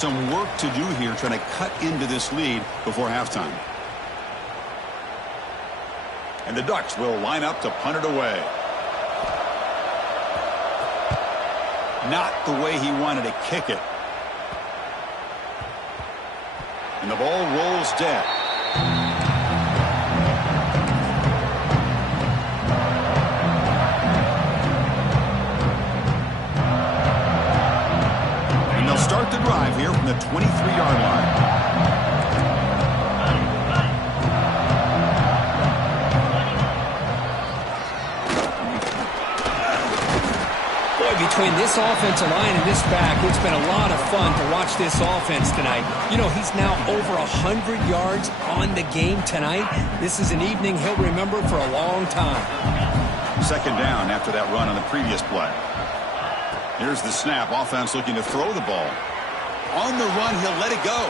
Some work to do here trying to cut into this lead before halftime. And the Ducks will line up to punt it away. Not the way he wanted to kick it. And the ball rolls dead. And they'll start the drive here from the 23-yard line. Between this offensive line and this back, it's been a lot of fun to watch this offense tonight. You know, he's now over 100 yards on the game tonight. This is an evening he'll remember for a long time. Second down after that run on the previous play. Here's the snap. Offense looking to throw the ball. On the run, he'll let it go.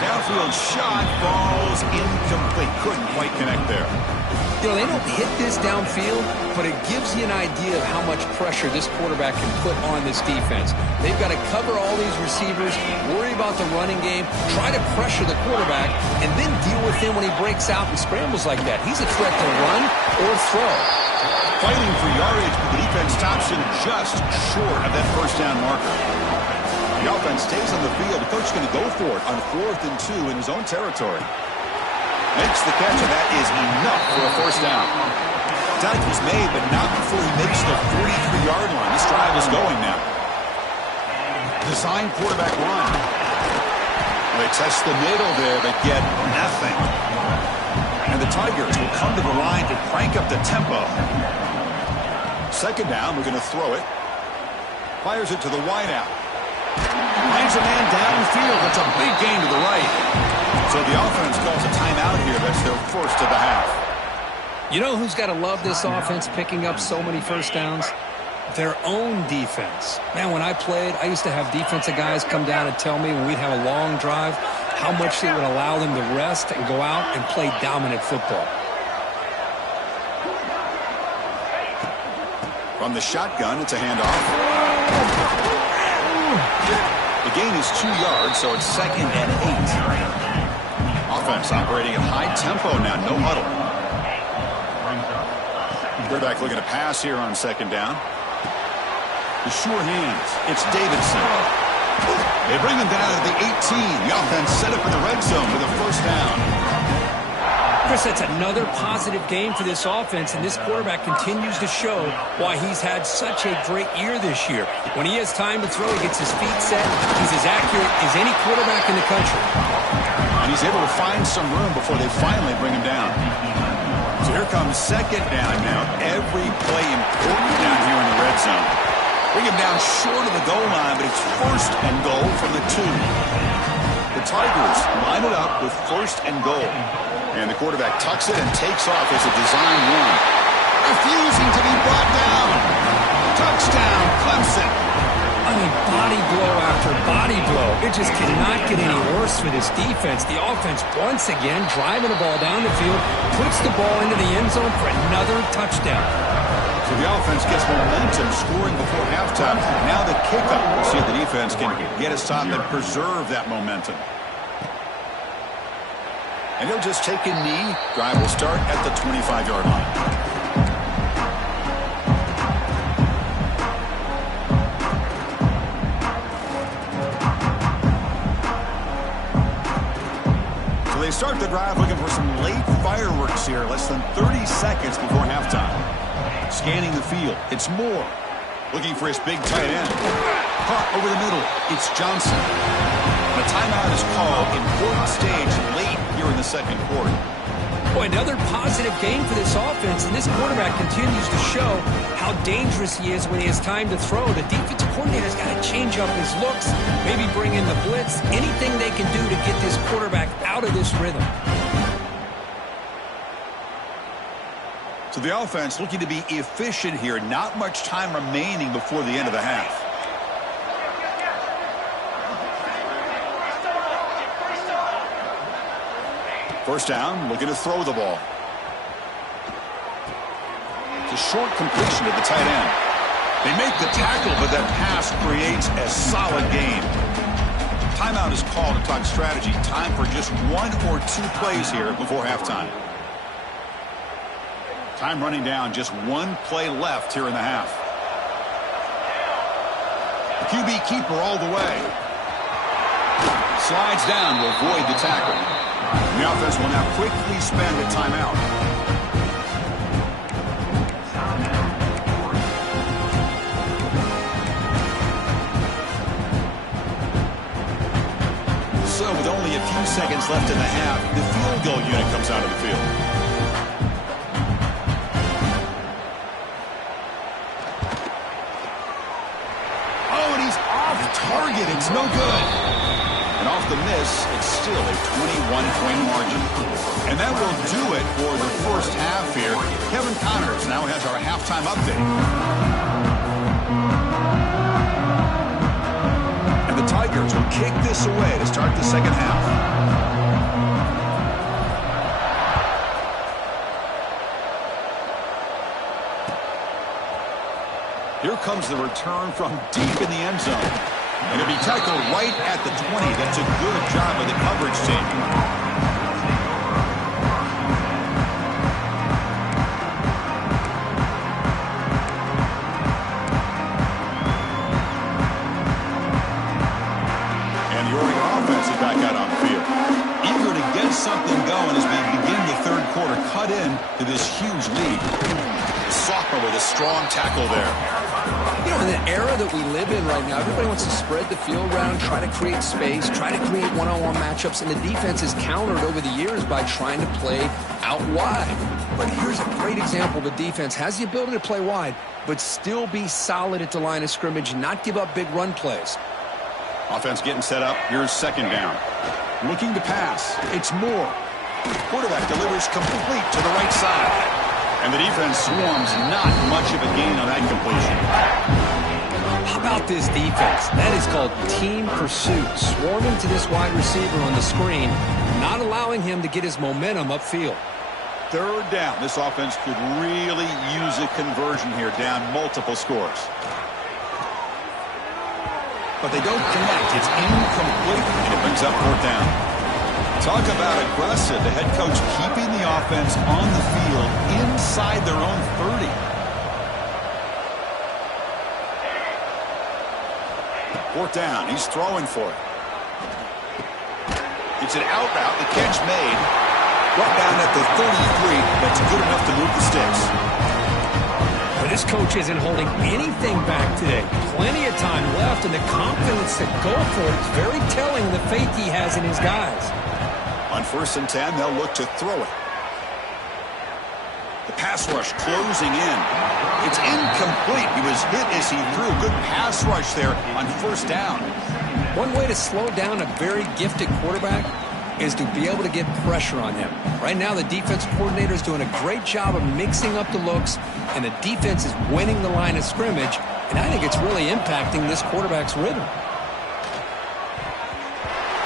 Downfield shot falls incomplete. Couldn't quite connect there. You know, they don't hit this downfield, but it gives you an idea of how much pressure this quarterback can put on this defense. They've got to cover all these receivers, worry about the running game, try to pressure the quarterback, and then deal with him when he breaks out and scrambles like that. He's a threat to run or throw. Fighting for yardage, but the defense stops him just short of that first down marker. The offense stays on the field. The coach is going to go for it on 4th and 2 in his own territory. Makes the catch, and that is enough for a first down. Dodge was made, but not before he makes the 43-yard line. This drive is going now. Design quarterback run. They test the middle there, but get nothing. And the Tigers will come to the line to crank up the tempo. Second down, we're going to throw it. Fires it to the wideout. Finds a man downfield. That's a big gain to the right. So the offense calls a timeout here. That's their first of the half. You know who's got to love this offense picking up so many first downs? Their own defense. Man, when I played, I used to have defensive guys come down and tell me when we'd have a long drive how much it would allow them to rest and go out and play dominant football. From the shotgun, it's a handoff. The gain is 2 yards, so it's 2nd and 8. Offense operating at high tempo now, no huddle. Quarterback looking to pass here on second down. The sure hands. It's Davidson. They bring him down to the 18. The offense set up in the red zone with a first down. Chris, that's another positive game for this offense, and this quarterback continues to show why he's had such a great year this year. When he has time to throw, he gets his feet set. He's as accurate as any quarterback in the country. And he's able to find some room before they finally bring him down. So here comes second down now. Every play important down here in the red zone. Bring him down short of the goal line, but it's 1st and goal from the 2. The Tigers line it up with 1st and goal. And the quarterback tucks it and takes off as a design run. Refusing to be brought down. Touchdown, Clemson. I mean, body blow after body blow. It just cannot get any worse for this defense. The offense, once again, driving the ball down the field, puts the ball into the end zone for another touchdown. So the offense gets momentum, scoring before halftime. Now the kickoff. We'll see if the defense can get a stop and preserve that momentum. And he'll just take a knee. Drive will start at the 25-yard line. They start the drive looking for some late fireworks here. Less than 30 seconds before halftime. Scanning the field. It's Moore. Looking for his big tight end. Caught over the middle. It's Johnson. The timeout is called. Important stage late here in the second quarter. Boy, another positive game for this offense, and this quarterback continues to show how dangerous he is when he has time to throw. The defensive coordinator's got to change up his looks, maybe bring in the blitz, anything they can do to get this quarterback out of this rhythm. So the offense looking to be efficient here. Not much time remaining before the end of the half. First down, looking to throw the ball. It's a short completion to the tight end. They make the tackle, but that pass creates a solid gain. Timeout is called to talk strategy. Time for just 1 or 2 plays here before halftime. Time running down, just 1 play left here in the half. The QB keeper all the way. Slides down to avoid the tackle. The offense will now quickly spend a timeout. So with only a few seconds left in the half, the field goal unit comes out of the field. Oh, and he's off target. It's no good. And off the miss, it's still a 21-point margin. And that will do it for the first half here. Kevin Connors now has our halftime update. And the Tigers will kick this away to start the second half. Here comes the return from deep in the end zone. And it'll be tackled right at the 20. That's a good job of the coverage team. And the Oregon offense is back out on the field. Eager to get something going as we begin the third quarter. Cut in to this huge lead. The sophomore with a strong tackle there. You know, in the era that we live in right now, everybody wants to spread the field around, try to create space, try to create one-on-one matchups, and the defense has countered over the years by trying to play out wide. But here's a great example. The defense has the ability to play wide, but still be solid at the line of scrimmage, not give up big run plays. Offense getting set up. Here's second down. Looking to pass. It's Moore. Quarterback delivers complete to the right side. And the defense swarms, not much of a gain on that completion. How about this defense? That is called team pursuit. Swarming to this wide receiver on the screen, not allowing him to get his momentum upfield. Third down. This offense could really use a conversion here, down multiple scores. But they don't connect. It's incomplete, and it brings up fourth down. Talk about aggressive. The head coach keeping the offense on the field inside their own 30. Fourth down. He's throwing for it. It's an out route. The catch made. Brought down at the 33. That's good enough to move the sticks. But this coach isn't holding anything back today. Plenty of time left, and the confidence to go for it is very telling of the faith he has in his guys. On 1st and 10, they'll look to throw it. The pass rush closing in. It's incomplete. He was hit as he threw. Good pass rush there on 1st down. One way to slow down a very gifted quarterback is to be able to get pressure on him. Right now, the defense coordinator is doing a great job of mixing up the looks, and the defense is winning the line of scrimmage, and I think it's really impacting this quarterback's rhythm.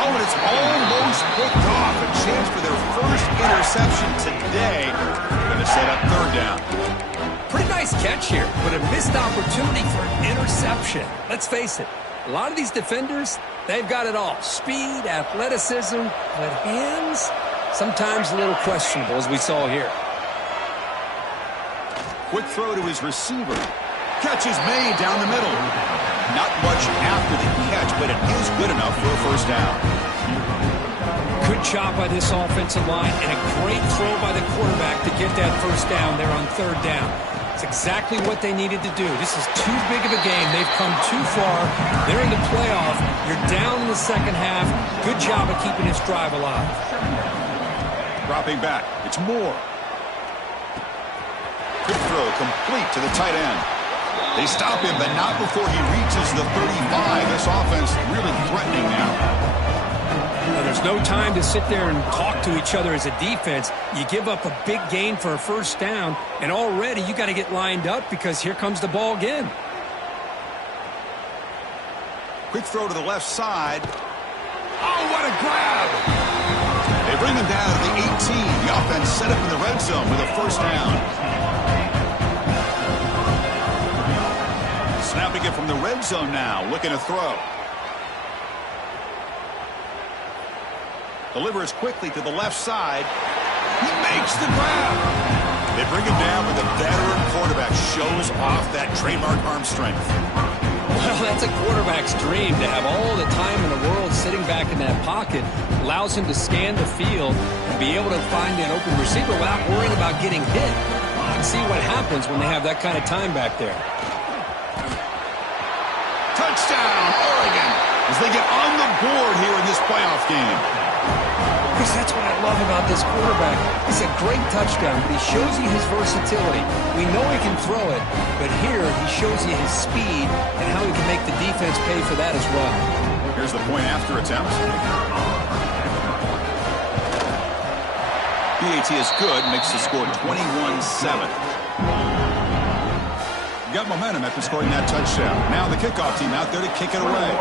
Oh, and it's almost picked off. A chance for their first interception today. Going to set up third down. Pretty nice catch here, but a missed opportunity for an interception. Let's face it, a lot of these defenders, they've got it all. Speed, athleticism, but hands, sometimes a little questionable, as we saw here. Quick throw to his receiver. Catch is made down the middle. Not much after the catch, but it is good enough for a first down. Good job by this offensive line, and a great throw by the quarterback to get that first down there on third down. It's exactly what they needed to do. This is too big of a game. They've come too far. They're in the playoff. You're down in the second half. Good job of keeping this drive alive. Dropping back. It's Moore. Quick throw complete to the tight end. They stop him, but not before he reaches the 35. This offense really threatening now. Now, there's no time to sit there and talk to each other as a defense. You give up a big gain for a first down, and already you got to get lined up because here comes the ball again. Quick throw to the left side. Oh, what a grab! They bring him down to the 18. The offense set up in the red zone with a first down. Snapping it from the red zone now, looking to throw. Delivers quickly to the left side. He makes the grab. They bring him down, but the veteran quarterback shows off that trademark arm strength. Well, that's a quarterback's dream, to have all the time in the world sitting back in that pocket. Allows him to scan the field and be able to find an open receiver without worrying about getting hit. Let's see what happens when they have that kind of time back there. Touchdown, Oregon, as they get on the board here in this playoff game. Because that's what I love about this quarterback. It's a great touchdown, but he shows you his versatility. We know he can throw it, but here he shows you his speed and how he can make the defense pay for that as well. Here's the point after attempt. PAT is good, makes the score 21-7. You got momentum after scoring that touchdown. Now the kickoff team out there to kick it away.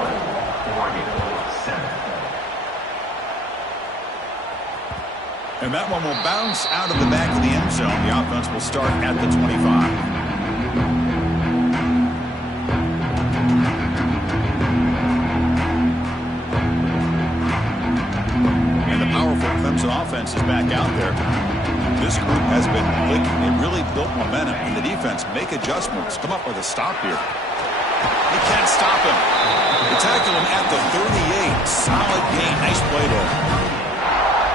And that one will bounce out of the back of the end zone. The offense will start at the 25. And the powerful Clemson offense is back out there. This group has been clicking. They really built momentum. And the defense make adjustments. Come up with a stop here. They can't stop him. They tackle him at the 38. Solid gain. Nice play there.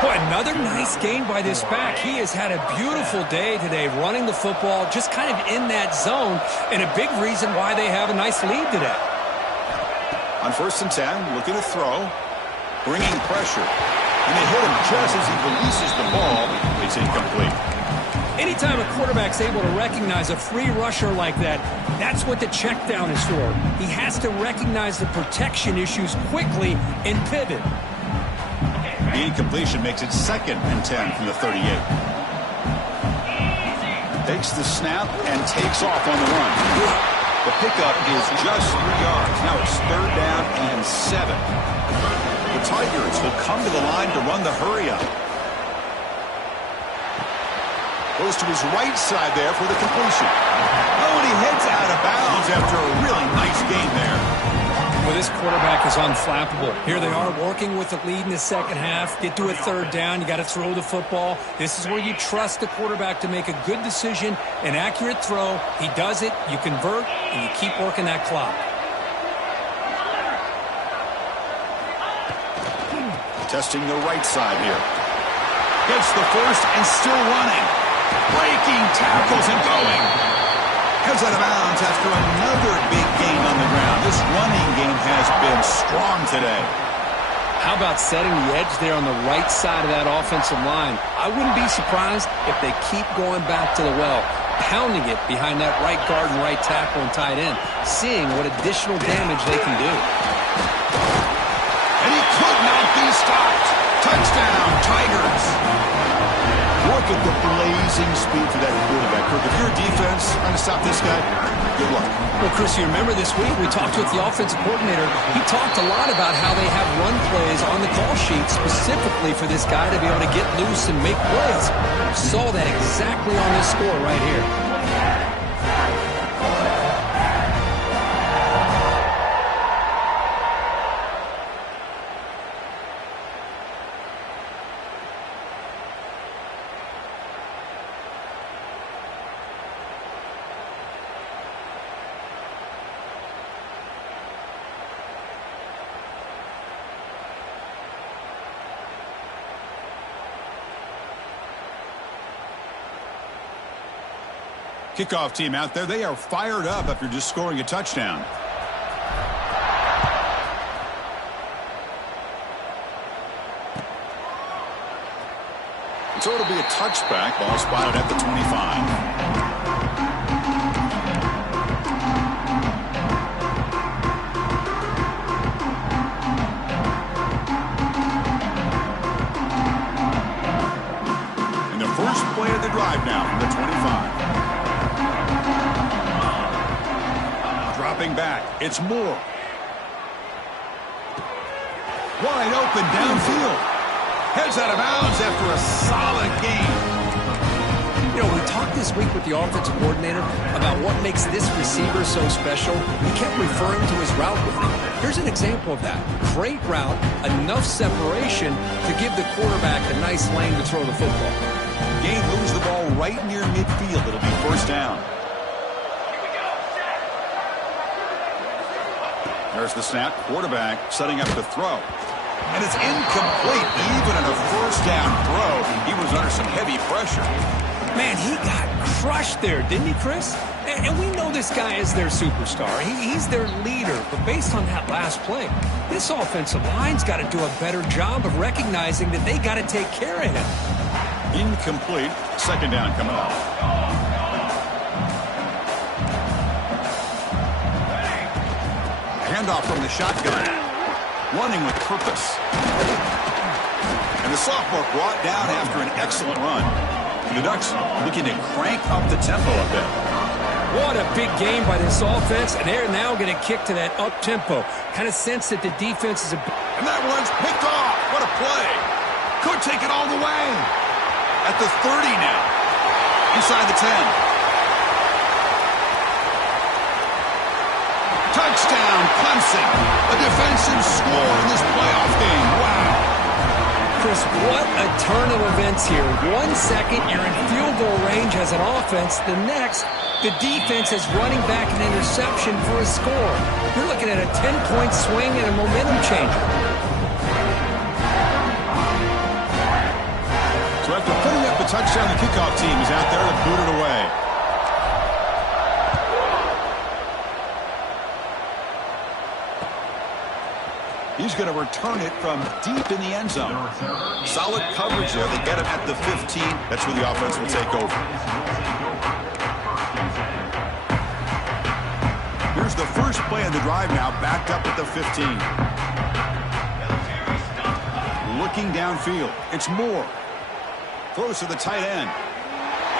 Boy, another nice gain by this back. He has had a beautiful day today running the football, just kind of in that zone, and a big reason why they have a nice lead today. On 1st and 10, looking to throw, bringing pressure. And they hit him just as he releases the ball. It's incomplete. Anytime a quarterback's able to recognize a free rusher like that, that's what the check down is for. He has to recognize the protection issues quickly and pivot. The incompletion makes it 2nd and 10 from the 38. Takes the snap and takes off on the run. The pickup is just 3 yards. Now it's 3rd down and 7. The Tigers will come to the line to run the hurry up. Goes to his right side there for the completion. Oh, and he heads out of bounds after a really nice game there. Well, this quarterback is unflappable. Here they are working with the lead in the second half. Get to a 3rd down. You got to throw the football. This is where you trust the quarterback to make a good decision, an accurate throw. He does it, you convert, and you keep working that clock. Testing the right side here. Gets the first and still running. Breaking tackles and going. Heads out of bounds after another big gain on the ground. This running game has been strong today. How about setting the edge there on the right side of that offensive line? I wouldn't be surprised if they keep going back to the well, pounding it behind that right guard and right tackle and tight end, seeing what additional damage they can do. And he could not be stopped. Touchdown, Tigers. Look at the blazing speed for that quarterback. Kirk, if you're a defense trying to stop this guy, good luck. Well, Chris, you remember this week we talked with the offensive coordinator. He talked a lot about how they have run plays on the call sheet specifically for this guy to be able to get loose and make plays. Saw that exactly on this score right here. Kickoff team out there, they are fired up after just scoring a touchdown. So it'll be a touchback. Ball spotted at the 25. Play of the drive now from the 25. Dropping back. It's Moore. Wide open downfield. Heads out of bounds after a solid game. You know, we talk talked this week with the offensive coordinator about what makes this receiver so special. He kept referring to his route running. Here's an example of that. Great route, enough separation to give the quarterback a nice lane to throw the football. Gain moves the ball right near midfield. It'll be first down. There's the snap. Quarterback setting up to throw. And it's incomplete. Even on a first down throw, he was under some heavy pressure. Man, he got crushed there, didn't he, Chris? And we know this guy is their superstar. He's their leader. But based on that last play, this offensive line's got to do a better job of recognizing that they got to take care of him. Incomplete. Second down coming up. Handoff from the shotgun. Running with purpose. And the sophomore brought down after an excellent run. The Ducks looking to crank up the tempo a bit. What a big game by this offense, and they're now going to kick to that up-tempo. Kind of sense that the defense is And that one's picked off. What a play. Could take it all the way. At the 30 now. Inside the 10. Touchdown, Clemson. A defensive score in this playoff game. Wow. Chris, what a turn of events here. 1 second, you're in field goal range as an offense. The next, the defense is running back an interception for a score. You're looking at a 10-point swing and a momentum changer. So after putting up the touchdown, the kickoff team is out there to boot it away. He's going to return it from deep in the end zone. Solid coverage there. They get him at the 15. That's where the offense will take over. Here's the first play of the drive now, backed up at the 15. Looking downfield. It's Moore. Throws to the tight end.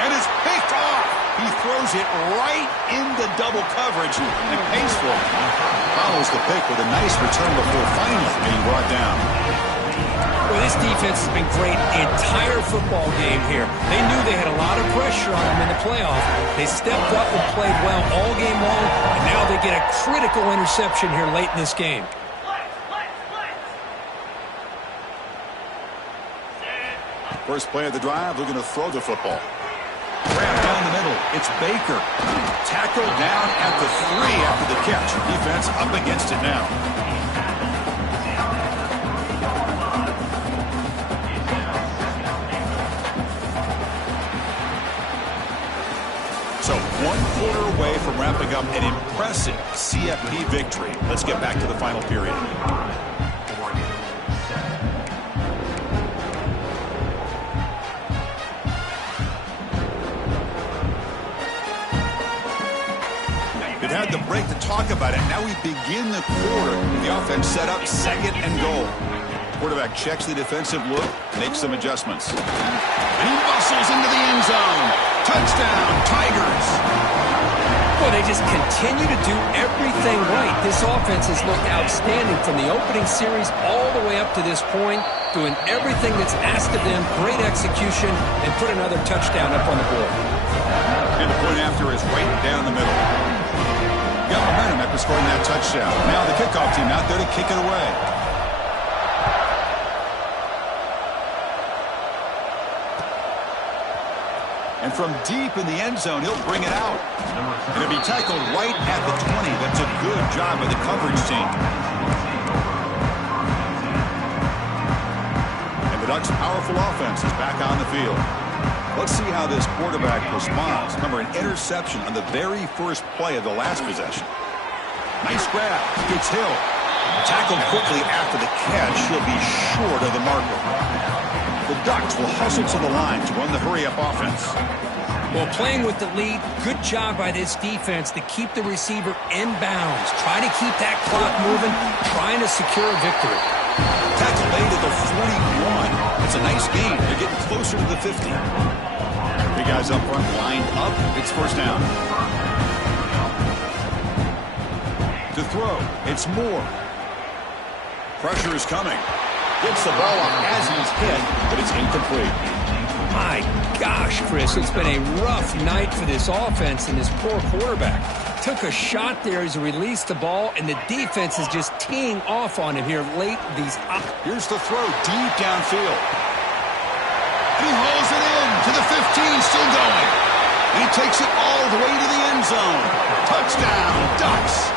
And it's picked off. He throws it right into double coverage and pays for it. Follows the pick with a nice return before finally being brought down. Well, this defense has been great the entire football game here. They knew they had a lot of pressure on them in the playoff. They stepped up and played well all game long, and now they get a critical interception here late in this game. First play of the drive, looking to throw the football. Wrapped down the middle. It's Baker. Tackled down at the 3 after the catch. Defense up against it now. So 1 quarter away from wrapping up an impressive CFP victory. Let's get back to the final period. We've had the break to talk about it. Now we begin the quarter. The offense set up, second and goal. Quarterback checks the defensive look, makes some adjustments. And he bustles into the end zone. Touchdown, Tigers. Well, they just continue to do everything right. This offense has looked outstanding from the opening series all the way up to this point, doing everything that's asked of them, great execution, and put another touchdown up on the board. And the point after is right down the middle. Got momentum after scoring that touchdown. Now the kickoff team out there to kick it away. And from deep in the end zone, he'll bring it out. And it'll be tackled right at the 20. That's a good job by the coverage team. And the Ducks' powerful offense is back on the field. Let's see how this quarterback responds. Remember, an interception on the very first play of the last possession. Nice grab. Gets Hill. Tackled quickly after the catch. He'll be short of the marker. The Ducks will hustle to the line to run the hurry-up offense. Well, playing with the lead, good job by this defense to keep the receiver in bounds. Try to keep that clock moving, trying to secure a victory. Tackle made at the 41. It's a nice gain. They're getting closer to the 50. Big guys up front, lined up. It's first down. To throw, it's Moore. Pressure is coming. Gets the ball up as he's hit, but it's incomplete. My gosh, Chris, it's been a rough night for this offense and this poor quarterback. Took a shot there as he released the ball, and the defense is just teeing off on him here late. Here's the throw deep downfield. He hauls it in to the 15, still going. And he takes it all the way to the end zone. Touchdown, Ducks.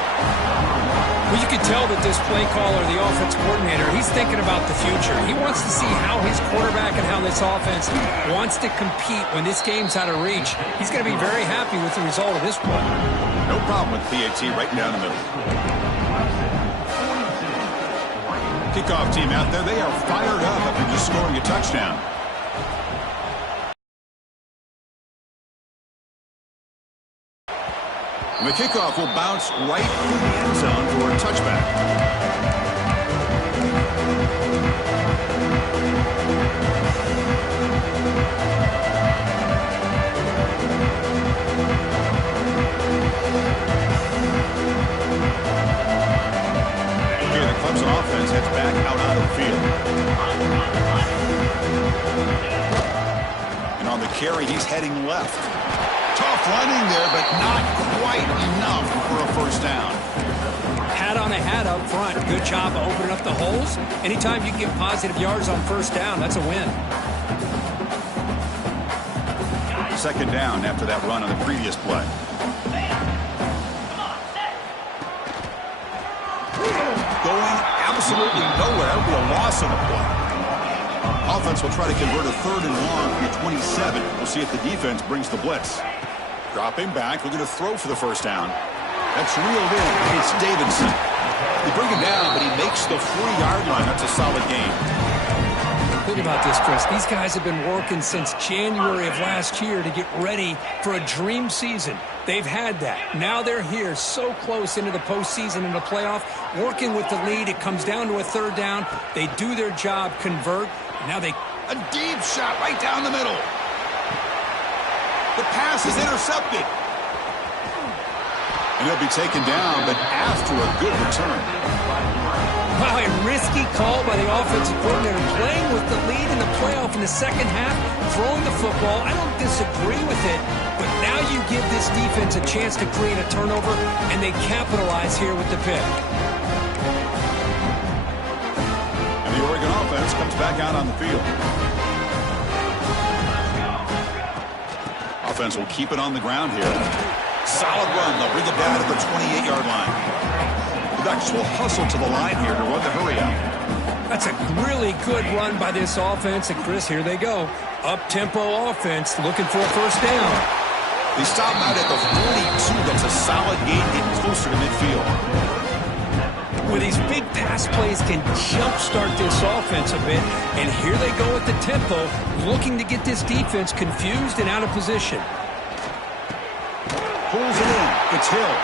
Well, you can tell that this play caller, the offense coordinator, he's thinking about the future. He wants to see how his quarterback and how this offense wants to compete when this game's out of reach. He's going to be very happy with the result of this play. No problem with PAT right down the middle. Kickoff team out there, they are fired up after just scoring a touchdown. And the kickoff will bounce right through the end zone for a touchback. Here, the Clemson offense heads back out onto the field. And on the carry, he's heading left. Tough running there, but not quite enough for a first down. Hat on a hat up front. Good job of opening up the holes. Anytime you can get positive yards on first down, that's a win. Second down after that run on the previous play. Going absolutely nowhere with a loss on the play. Offense will try to convert a 3rd and long from the 27. We'll see if the defense brings the blitz. Dropping back, looking to throw for the first down. That's reeled in. It's Davidson. They bring him down, but he makes the 4-yard line. That's a solid game. Think about this, Chris. These guys have been working since January of last year to get ready for a dream season. They've had that. Now they're here so close into the postseason and the playoff, working with the lead. It comes down to a 3rd down. They do their job, convert. Now they... A deep shot right down the middle. The pass is intercepted. And he'll be taken down, but after a good return. Wow, a risky call by the offensive coordinator, playing with the lead in the playoff in the second half, throwing the football. I don't disagree with it, but now you give this defense a chance to create a turnover, and they capitalize here with the pick. And the Oregon offense comes back out on the field. Offense will keep it on the ground here. Solid run. They'll bring it down to the 28-yard line. The Ducks will hustle to the line here to run the hurry out. That's a really good run by this offense. And, Chris, here they go. Up-tempo offense looking for a first down. They stop out at the 42. That's a solid gain, getting closer to midfield. Where these big pass plays can jumpstart this offense a bit. And here they go at the tempo, looking to get this defense confused and out of position. Pulls it in. It's Hill.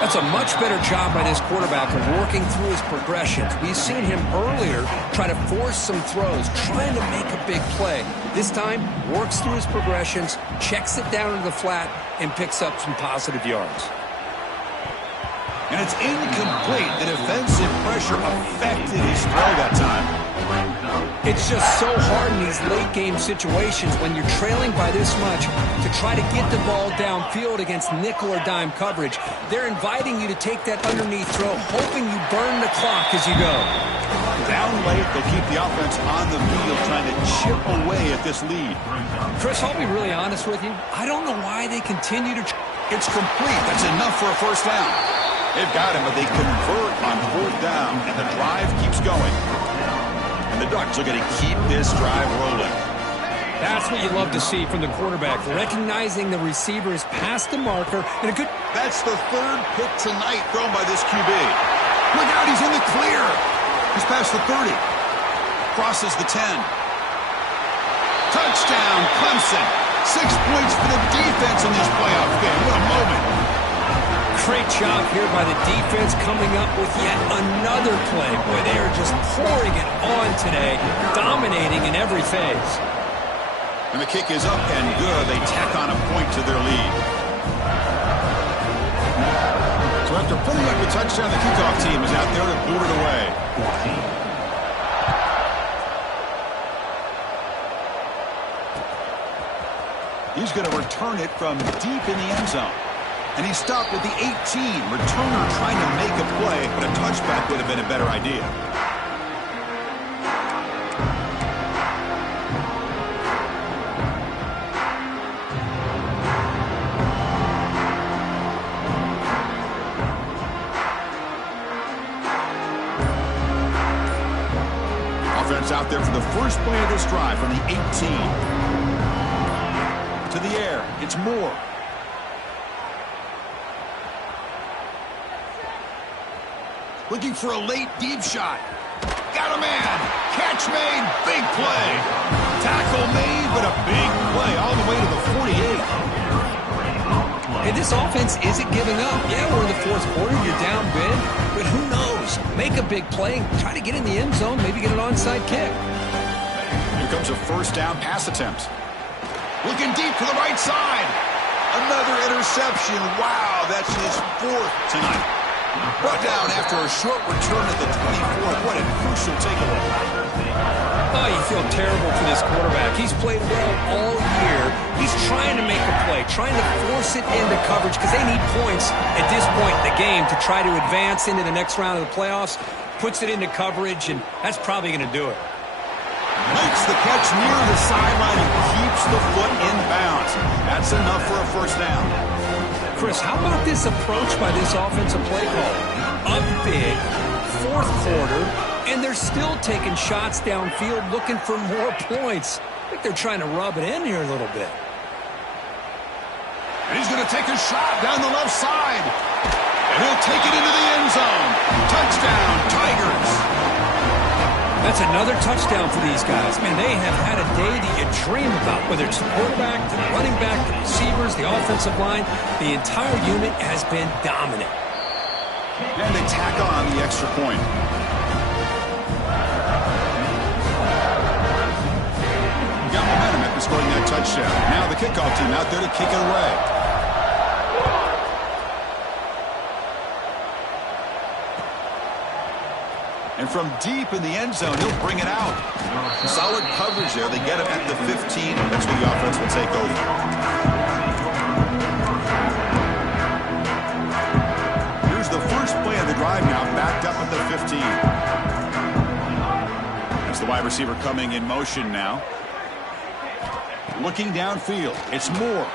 That's a much better job by this quarterback of working through his progressions. We've seen him earlier try to force some throws, trying to make a big play. This time, works through his progressions, checks it down into the flat, and picks up some positive yards. And it's incomplete. The defensive pressure affected his throw that time. It's just so hard in these late-game situations when you're trailing by this much to try to get the ball downfield against nickel or dime coverage. They're inviting you to take that underneath throw, hoping you burn the clock as you go. Down late, they'll keep the offense on the field, trying to chip away at this lead. Chris, I'll be really honest with you. I don't know why they continue to... It's complete. That's enough for a first down. They've got him, but they convert on 4th down, and the drive keeps going. And the Ducks are going to keep this drive rolling. That's what you love to see from the quarterback, recognizing the receiver is past the marker. And a good... That's the 3rd pick tonight thrown by this QB. Look out, he's in the clear. He's past the 30. Crosses the 10. Touchdown, Clemson. 6 points for the defense in this playoff game. What a moment. Great job here by the defense coming up with yet another play. Boy, they are just pouring it on today, dominating in every phase. And the kick is up and good. They tack on a point to their lead. So after putting up a touchdown, the kickoff team is out there to boot it away. He's going to return it from deep in the end zone. And he stopped at the 18. Returner trying to make a play, but a touchback would have been a better idea. Offense out there for the first play of this drive from the 18. To the air. It's Moore. Looking for a late deep shot. Got a man. Catch made. Big play. Tackle made, but a big play all the way to the 48. Hey, this offense isn't giving up. Yeah, we're in the fourth quarter. You're down big. But who knows? Make a big play. Try to get in the end zone. Maybe get an onside kick. Here comes a first down pass attempt. Looking deep to the right side. Another interception. Wow, that's his fourth tonight. Brought down after a short return at the 24. What a crucial takeaway. Oh, you feel terrible for this quarterback. He's played well all year. He's trying to make a play, trying to force it into coverage because they need points at this point in the game to try to advance into the next round of the playoffs. Puts it into coverage, and that's probably going to do it. Makes the catch near the sideline and keeps the foot in bounds. That's enough for a first down. Chris, how about this approach by this offensive play call? Up big, fourth quarter, and they're still taking shots downfield looking for more points. I think they're trying to rub it in here a little bit. And he's going to take a shot down the left side. And he'll take it into the end zone. Touchdown, Tigers. That's another touchdown for these guys. Man, they have had a day that you dream about, whether it's the quarterback, the running back, the receivers, the offensive line. The entire unit has been dominant. And they tack on the extra point. Got momentum after scoring that touchdown. Now the kickoff team out there to kick it away. And from deep in the end zone, he'll bring it out. Solid coverage there. They get him at the 15. That's where the offense will take over. Here's the first play of the drive now, backed up at the 15. That's the wide receiver coming in motion now. Looking downfield. It's Moore.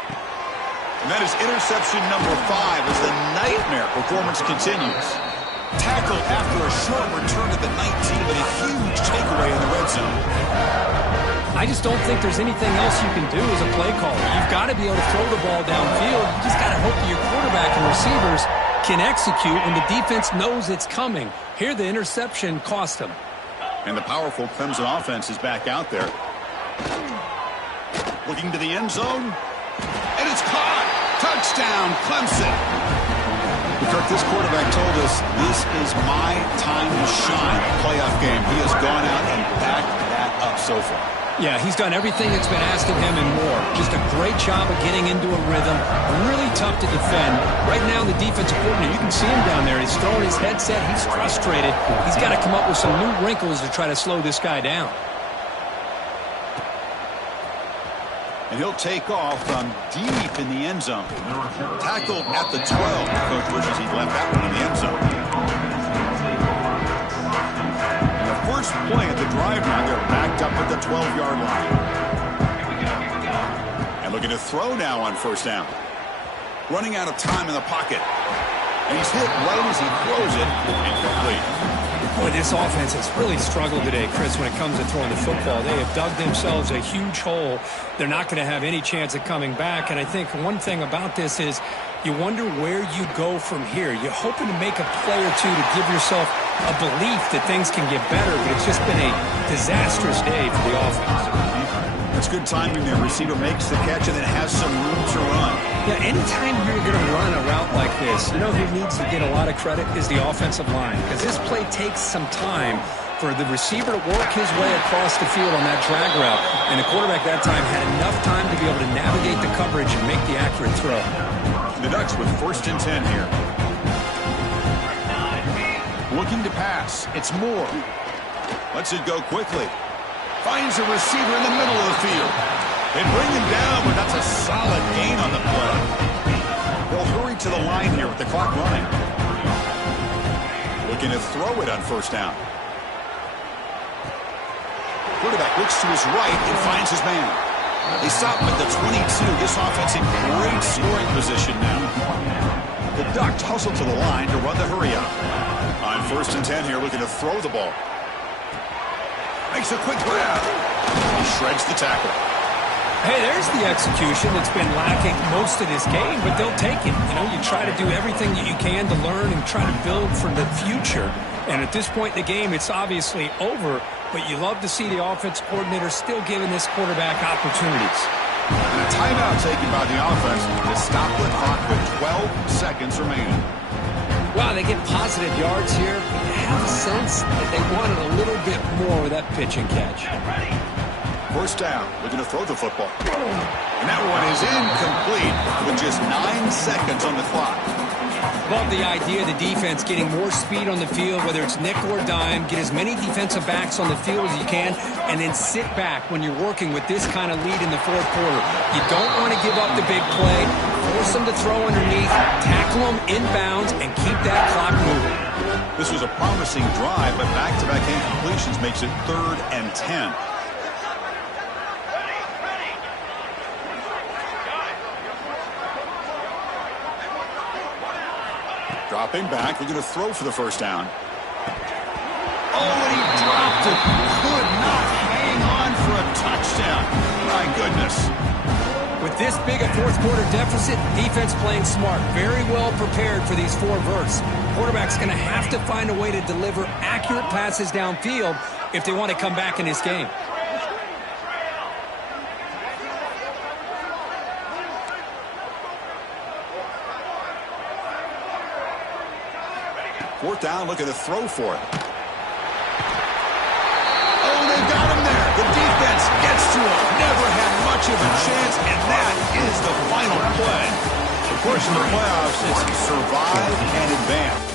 And that is interception number 5 as the nightmare performance continues. Tackled after a short return to the 19, but a huge takeaway in the red zone. I just don't think there's anything else you can do as a play caller. You've got to be able to throw the ball downfield. You just got to hope that your quarterback and receivers can execute when the defense knows it's coming. Here, the interception cost them. And the powerful Clemson offense is back out there. Looking to the end zone. And it's caught. Touchdown, Clemson. Kirk, this quarterback told us this is my time to shine, a playoff game. He has gone out and backed that up so far. Yeah, he's done everything that's been asked of him and more. Just a great job of getting into a rhythm. Really tough to defend. Right now, the defensive coordinator, you can see him down there. He's throwing his headset. He's frustrated. He's got to come up with some new wrinkles to try to slow this guy down. And he'll take off from deep in the end zone. Tackled at the 12. Coach wishes he'd left that one in the end zone. And the first play at the drive now, they're backed up at the 12-yard line. And looking to throw now on first down. Running out of time in the pocket. And he's hit right as he throws it. Incomplete. Boy, this offense has really struggled today, Chris, when it comes to throwing the football. They have dug themselves a huge hole. They're not going to have any chance of coming back. And I think one thing about this is you wonder where you go from here. You're hoping to make a play or two to give yourself a belief that things can get better, but it's just been a disastrous day for the offense. That's good timing there. Receiver makes the catch and then has some room to run. Yeah, anytime you're going to run a route like this, you know who needs to get a lot of credit is the offensive line, because this play takes some time for the receiver to work his way across the field on that drag route, and the quarterback that time had enough time to be able to navigate the coverage and make the accurate throw. The Ducks with 1st and 10 here. Looking to pass. It's Moore. Lets it go quickly. Finds a receiver in the middle of the field. They bring him down, but that's a solid gain on the play. They'll hurry to the line here with the clock running. Looking to throw it on first down. Quarterback looks to his right and finds his man. They stop him at the 22. This offense in great scoring position now. The Ducks hustle to the line to run the hurry up. On 1st and 10 here, looking to throw the ball. Makes a quick grab. He shreds the tackle. Hey, there's the execution that's been lacking most of this game, but they'll take it. You know, you try to do everything that you can to learn and try to build for the future. And at this point in the game, it's obviously over, but you love to see the offense coordinator still giving this quarterback opportunities. And a timeout taken by the offense to stop the clock with 12 seconds remaining. Wow, they get positive yards here, but you have a sense that they wanted a little bit more with that pitch and catch. First down, looking to throw the football. And that one is incomplete with just 9 seconds on the clock. Love the idea of the defense getting more speed on the field, whether it's nickel or dime, get as many defensive backs on the field as you can, and then sit back when you're working with this kind of lead in the 4th quarter. You don't want to give up the big play, force them to throw underneath, tackle them inbounds, and keep that clock moving. This was a promising drive, but back-to-back incompletions makes it 3rd and 10. Dropping back, we're going to throw for the first down. Oh, and he dropped it. Could not hang on for a touchdown. My goodness. With this big a 4th quarter deficit, defense playing smart, very well prepared for these 4 verts. Quarterback's going to have to find a way to deliver accurate passes downfield if they want to come back in this game. Fourth down, looking to throw for it. Oh, they got him there. The defense gets to him. Never had much of a chance, and that is the final play. Of course, in the playoffs, it's survive and advance.